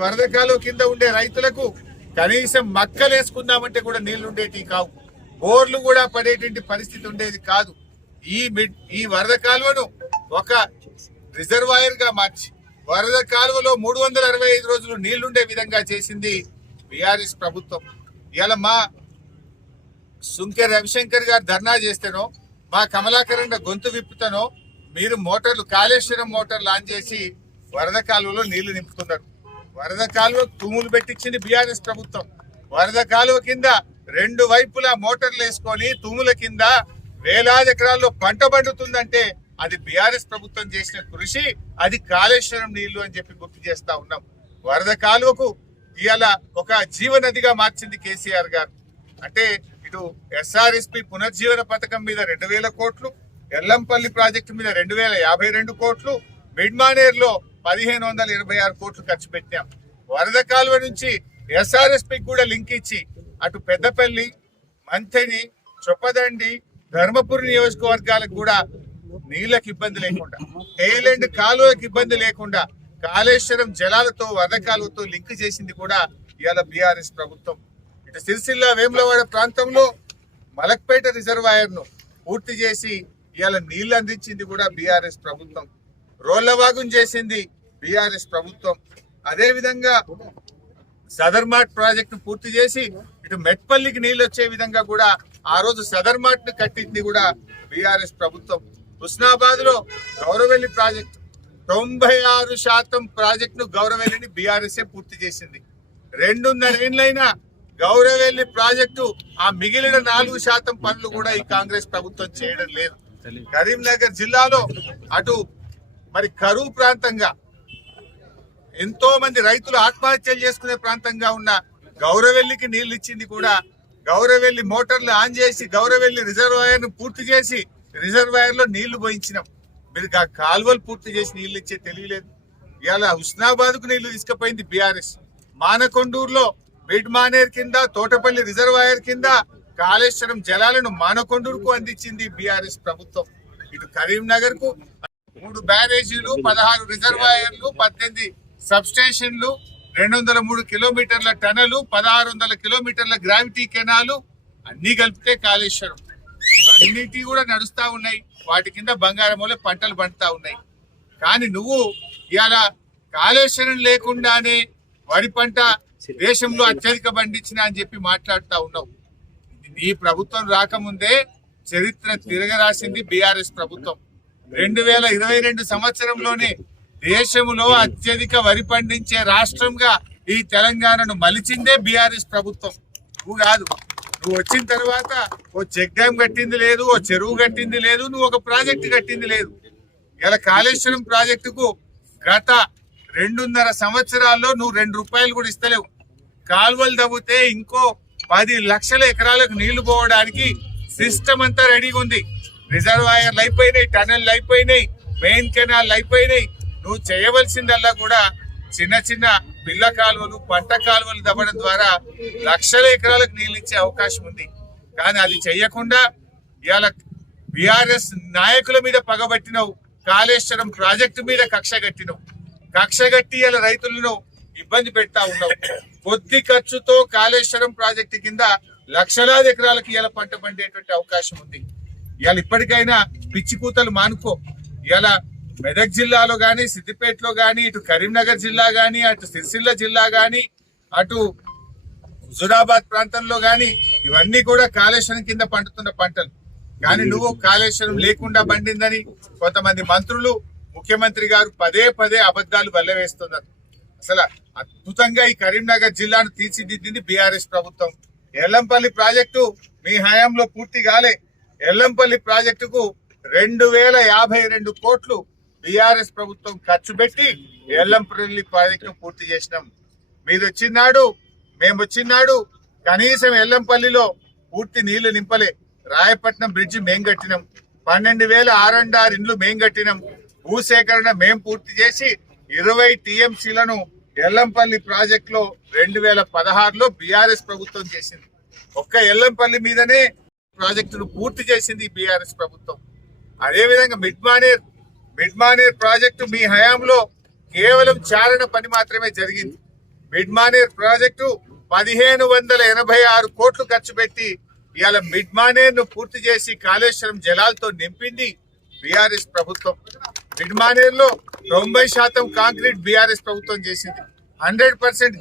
వరదకాలం కింద ఉండే రైతులకు కనీసం మక్కలేసుకుందామంటే కూడా నీళ్లు ఉండేటి కావు. బోర్లు కూడా పడేటువంటి పరిస్థితి ఉండేది కాదు. ఈ వరద కాలువను ఒక రిజర్వాయర్ గా మార్చి వరద కాలువలో 365 రోజులు నీళ్లుండే విధంగా చేసింది బీఆర్ఎస్ ప్రభుత్వం. ఇలా మా సుంకె రవిశంకర్ గారు ధర్నా చేస్తేనో, మా కమలాకరణ గొంతు విప్పుతానో మీరు మోటార్లు కాళేశ్వరం మోటార్లు ఆన్ చేసి వరద కాలువలో నీళ్లు నింపుతున్నారు. వరద కాలువ తూములు పెట్టించింది బీఆర్ఎస్ ప్రభుత్వం. వరద కాలువ కింద 2 వైపులా మోటార్లు వేసుకొని తూముల కింద వేలాది ఎకరాల్లో పంట పండుతుందంటే అది బీఆర్ఎస్ ప్రభుత్వం చేసిన కృషి, అది కాళేశ్వరం నీళ్లు అని చెప్పి గుర్తు చేస్తా ఉన్నాం. వరద కాలువకు ఇవాళ ఒక జీవనదిగా మార్చింది కేసీఆర్ గారు. అంటే ఇటు ఎస్ఆర్ఎస్పి పునర్జీవన పథకం మీద 2000 కోట్లు, ఎల్లంపల్లి ప్రాజెక్టు మీద 2052 కోట్లు, మిడ్మానేర్ లో 1526 కోట్లు ఖర్చు పెట్టాం. వరద కాలువ నుంచి ఎస్ఆర్ఎస్పి కూడా లింక్ ఇచ్చి అటు పెద్దపల్లి, మంథని, చొప్పదండి, ధర్మపురి నియోజకవర్గాలకు కూడా నీళ్లకు ఇబ్బంది లేకుండా, టైలెండ్ కాలువలకు ఇబ్బంది లేకుండా కాళేశ్వరం జలాలతో వరద కాలువతో లింక్ చేసింది కూడా ఇవాళ బీఆర్ఎస్ ప్రభుత్వం. ఇటు సిరిసిల్ల వేములవాడ ప్రాంతంలో మలక్పేట రిజర్వాయర్ ను పూర్తి చేసి ఇవాళ నీళ్లు అందించింది కూడా బీఆర్ఎస్ ప్రభుత్వం. రోళ్లవాగును చేసింది బీఆర్ఎస్ ప్రభుత్వం. అదే విధంగా సదర్మాట్ ప్రాజెక్టు పూర్తి చేసి ఇటు మెట్పల్లికి నీళ్లు వచ్చే విధంగా కూడా ఆ రోజు సదర్మాట్ ను కట్టింది కూడా బీఆర్ఎస్ ప్రభుత్వం. హుస్నాబాద్ లో గౌరవెల్లి ప్రాజెక్టు 96% ప్రాజెక్టును గౌరవెల్లిని బీఆర్ఎస్ పూర్తి చేసింది. 2.5 ఏళ్లైనా గౌరవెల్లి ప్రాజెక్టు ఆ మిగిలిన 4% పనులు కూడా ఈ కాంగ్రెస్ ప్రభుత్వం చేయడం లేదు. కరీంనగర్ జిల్లాలో అటు మరి కరువు ప్రాంతంగా ఎంతో మంది రైతులు ఆత్మహత్యలు చేసుకునే ప్రాంతంగా ఉన్న గౌరవెల్లికి నీళ్లు ఇచ్చింది కూడా గౌరవెల్లి మోటార్లు ఆన్ చేసి గౌరవెల్లి రిజర్వాయర్ ను పూర్తి చేసి రిజర్వాయర్ లో నీళ్లు పోయించినాం. మీరు కాలువలు పూర్తి చేసి నీళ్లు ఇచ్చే తెలియలేదు. ఇవాళ హుస్నాబాద్ కు నీళ్లు తీసుకుపోయింది బీఆర్ఎస్. మానకొండూరులో మిడ్మానేర్ కింద తోటపల్లి రిజర్వాయర్ కింద కాళేశ్వరం జలాలను మానకొండూరుకు అందించింది బీఆర్ఎస్ ప్రభుత్వం. ఇటు కరీంనగర్ కు 3 బ్యారేజీలు, 16 రిజర్వాయర్లు, 18 సబ్ స్టేషన్లు, 203 కిలోమీటర్ల టనలు, 1600 కిలోమీటర్ల గ్రావిటీ కెనాలు అన్ని కలిపితే కాళేశ్వరం. ఇవన్నిటి కూడా నడుస్తా ఉన్నాయి. వాటి కింద బంగారం వల్ల పంటలు పండుతా ఉన్నాయి. కానీ నువ్వు ఇవాళ కాళేశ్వరం లేకుండానే వరి పంట దేశంలో అత్యధిక పండించిన అని చెప్పి మాట్లాడుతా ఉన్నావు. ఈ ప్రభుత్వం రాకముందే చరిత్ర తిరగరాసింది బీఆర్ఎస్ ప్రభుత్వం. 2022 సంవత్సరంలోనే దేశంలో అత్యధిక వరి పండించే రాష్ట్రంగా ఈ తెలంగాణను మలిచిందే బీఆర్ఎస్ ప్రభుత్వం. నువ్వు కాదు. నువ్వు వచ్చిన తర్వాత ఓ చెక్ డ్యామ్ కట్టింది లేదు, ఓ చెరువు కట్టింది లేదు, నువ్వు ఒక ప్రాజెక్టు కట్టింది లేదు. ఇలా కాళేశ్వరం ప్రాజెక్టుకు గత 2.5 సంవత్సరాల్లో నువ్వు 2 రూపాయలు కూడా ఇస్తలేవు. కాలువలు తవ్వితే ఇంకో 10 లక్షల ఎకరాలకు నీళ్లు పోవడానికి సిస్టమ్ అంతా రెడీగా ఉంది. రిజర్వాయర్లు అయిపోయినాయి, టనెల్ అయిపోయినాయి, మెయిన్ కెనాల్ అయిపోయినాయి. నువ్వు చేయవలసిందల్లా కూడా చిన్న చిన్న పిల్ల కాలువలు, పంట కాలువలు తవ్వడం ద్వారా లక్షల ఎకరాలకు నీళ్ళు ఇచ్చే అవకాశం ఉంది. కానీ అది చెయ్యకుండా ఇవాళ బీఆర్ఎస్ నాయకుల మీద పగబట్టినవు, కాళేశ్వరం ప్రాజెక్టు మీద కక్ష కట్టినవు. కక్ష కట్టి ఇలా రైతులను ఇబ్బంది పెడతా ఉన్నావు. కొద్ది ఖర్చుతో కాళేశ్వరం ప్రాజెక్టు కింద లక్షలాది ఎకరాలకు ఇలా పంట పండేటువంటి అవకాశం ఉంది. ఇవాళ ఇప్పటికైనా పిచ్చి కూతలు మానుకో. ఇవాళ మెదక్ జిల్లాలో గాని, సిద్దిపేటలో గాని, ఇటు కరీంనగర్ జిల్లా గాని, అటు సిరిసిల్ల జిల్లా గాని, అటు హుజురాబాద్ ప్రాంతంలో గాని ఇవన్నీ కూడా కాళేశ్వరం కింద పండుతున్న పంటలు. కానీ నువ్వు కాళేశ్వరం లేకుండా పండిందని కొంతమంది మంత్రులు, ముఖ్యమంత్రి గారు పదే అబద్ధాలు వల్లవేస్తున్నారు. అసలు అద్భుతంగా ఈ కరీంనగర్ జిల్లాను తీర్చిదిద్దింది బీఆర్ఎస్ ప్రభుత్వం. ఎల్లంపల్లి ప్రాజెక్టు మీ హయాంలో పూర్తి కాలే. ఎల్లంపల్లి ప్రాజెక్టుకు 2052 కోట్లు బీఆర్ఎస్ ప్రభుత్వం ఖర్చు పెట్టి ఎల్లంపల్లి ప్రాజెక్టు పూర్తి చేసినాం. మీరు వచ్చినాడు, మేము వచ్చినాడు, కనీసం ఎల్లంపల్లిలో పూర్తి నీళ్లు నింపలే. రాయపట్నం బ్రిడ్జి మేం కట్టినాం, 12,606 ఇండ్లు మేం కట్టినాం. భూసేకరణ మేం పూర్తి చేసి 20 టీఎంసీలను ఎల్లంపల్లి ప్రాజెక్ట్ లో 2016లో బీఆర్ఎస్ ప్రభుత్వం చేసింది. ఒక్క ఎల్లంపల్లి మీదనే ప్రాజెక్టును పూర్తి చేసింది బీఆర్ఎస్ ప్రభుత్వం. అదేవిధంగా మిడ్మానేర్ ప్రాజెక్టు మీ హయాంలో కేవలం చారణ పని మాత్రమే జరిగింది. మిడ్ మానేర్ ప్రాజెక్టు 1586 కోట్లు ఖర్చు పెట్టి ఇవాళ మిడ్ మానేర్ ను పూర్తి చేసి కాళేశ్వరం జలాలతో నింపింది బీఆర్ఎస్ ప్రభుత్వం. మిడ్ మానేర్ లో 90% కాంక్రీట్ బీఆర్ఎస్ ప్రభుత్వం చేసింది. 100%